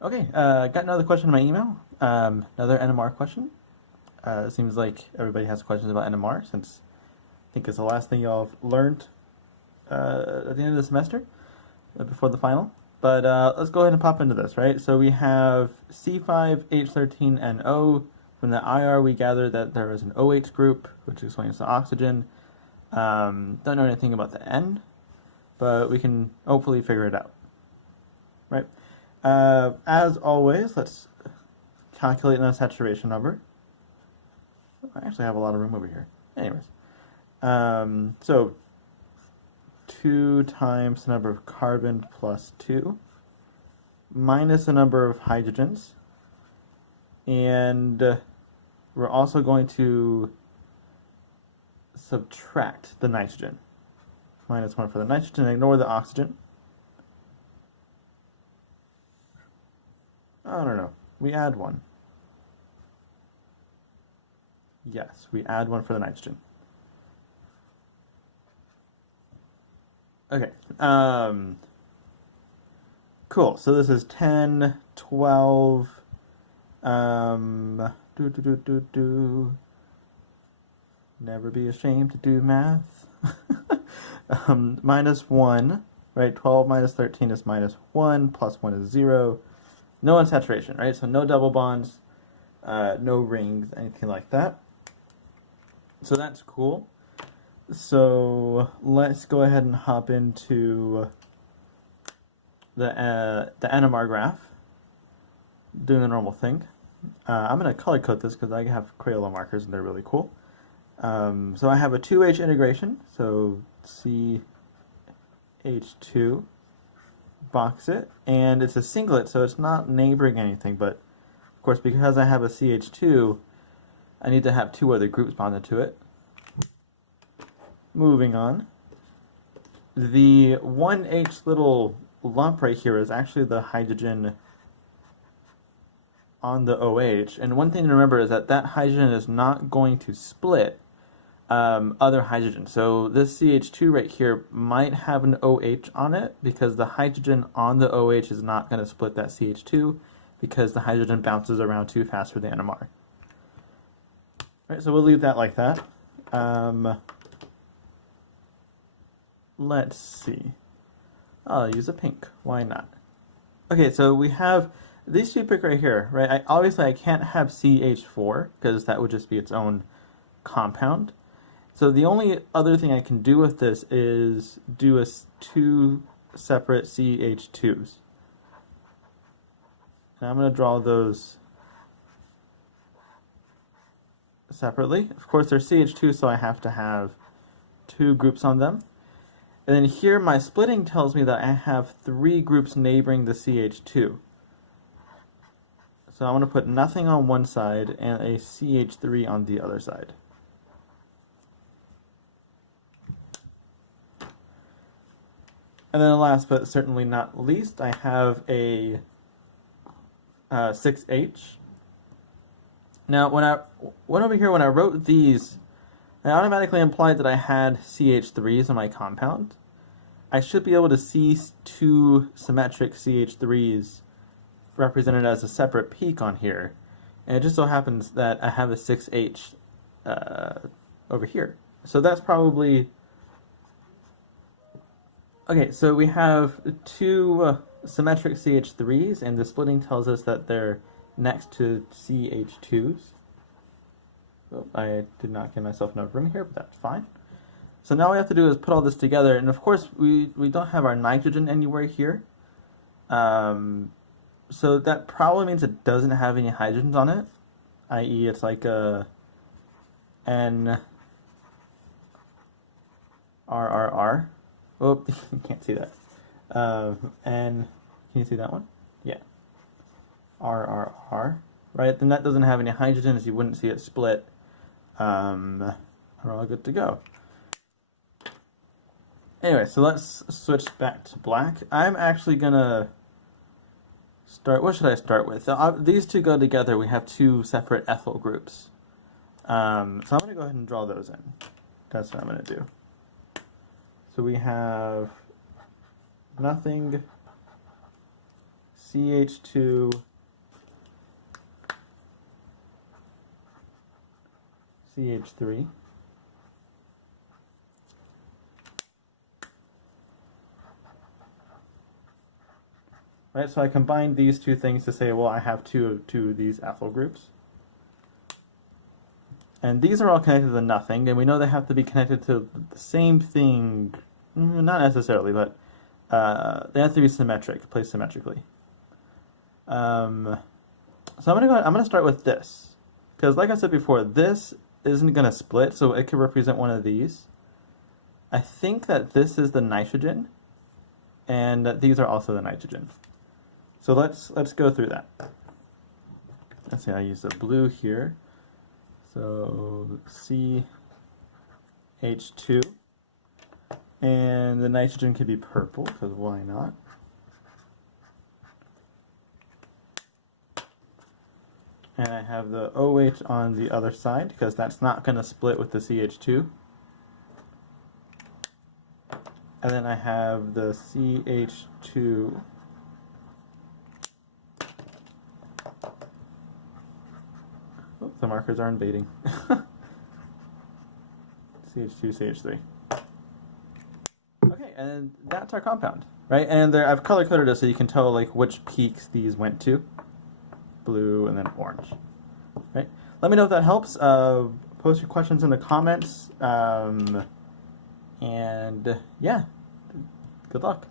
Okay, got another question in my email. Another NMR question. It seems like everybody has questions about NMR since I think it's the last thing y'all have learned at the end of the semester before the final. But let's go ahead and pop into this, right? So we have C5H13NO. From the IR, we gather that there is an OH group, which explains the oxygen. Don't know anything about the N, but we can hopefully figure it out, right? As always, let's calculate the saturation number. I actually have a lot of room over here. Anyways, so 2 times the number of carbon plus 2 minus the number of hydrogens, and we're also going to subtract the nitrogen. Minus 1 for the nitrogen, ignore the oxygen. I don't know. We add 1. Yes, we add 1 for the nitrogen. Okay. Cool. So this is 10, 12. Never be ashamed to do math. Minus 1, right? 12 minus 13 is minus 1, plus 1 is 0. No unsaturation, right? So no double bonds, no rings, anything like that. So that's cool. So let's go ahead and hop into the NMR graph, doing the normal thing. I'm going to color code this because I have Crayola markers and they're really cool. So I have a 2H integration, so CH2, box it, and it's a singlet, so it's not neighboring anything, but of course because I have a CH2, I need to have 2 other groups bonded to it. Moving on, the 1H little lump right here is actually the hydrogen on the OH, and one thing to remember is that that hydrogen is not going to split other hydrogen. So this CH2 right here might have an OH on it because the hydrogen on the OH is not going to split that CH2 because the hydrogen bounces around too fast for the NMR. Right, so we'll leave that like that. Let's see. I'll use a pink. Why not? Okay, so we have these 2 pick right here, right? Obviously, I can't have CH4 because that would just be its own compound. So the only other thing I can do with this is do 2 separate CH2s. And I'm going to draw those separately. Of course, they're CH2, so I have to have 2 groups on them. And then here, my splitting tells me that I have 3 groups neighboring the CH2. So I'm going to put nothing on one side and a CH3 on the other side. And then last but certainly not least, I have a 6H. Now, when I went over here, when I wrote these, I automatically implied that I had CH3s on my compound. I should be able to see 2 symmetric CH3s represented as a separate peak on here. And it just so happens that I have a 6H over here. So that's probably... Okay, so we have 2 symmetric CH3s, and the splitting tells us that they're next to CH2s. Oh, I did not give myself enough room here, but that's fine. So now all we have to do is put all this together, and of course we don't have our nitrogen anywhere here. So that probably means it doesn't have any hydrogens on it, i.e. it's like a NRRR. Oh, you can't see that. Can you see that one? Yeah. RRR, right? Then that doesn't have any hydrogens, you wouldn't see it split. We're all good to go. Anyway, so let's switch back to black. I'm actually gonna start, what should I start with? These 2 go together, we have 2 separate ethyl groups. So I'm gonna go ahead and draw those in. That's what I'm gonna do. So we have nothing CH2, CH3. Right, so I combined these two things to say, well, I have two of these ethyl groups. And these are all connected to nothing, and we know they have to be connected to the same thing, not necessarily, but they have to be symmetric, placed symmetrically. So I'm gonna start with this, because like I said before, this isn't gonna split, so it could represent one of these. I think that this is the nitrogen, and that these are also the nitrogen. So let's go through that. Let's see, I use the blue here. So CH2, and the nitrogen could be purple, because why not? And I have the OH on the other side, because that's not going to split with the CH2. And then I have the CH2 the markers are invading. CH2, CH3. Okay, and that's our compound, right? And there, I've color coded it so you can tell like which peaks these went to. Blue and then orange, right? Let me know if that helps. Post your questions in the comments. And yeah, good luck.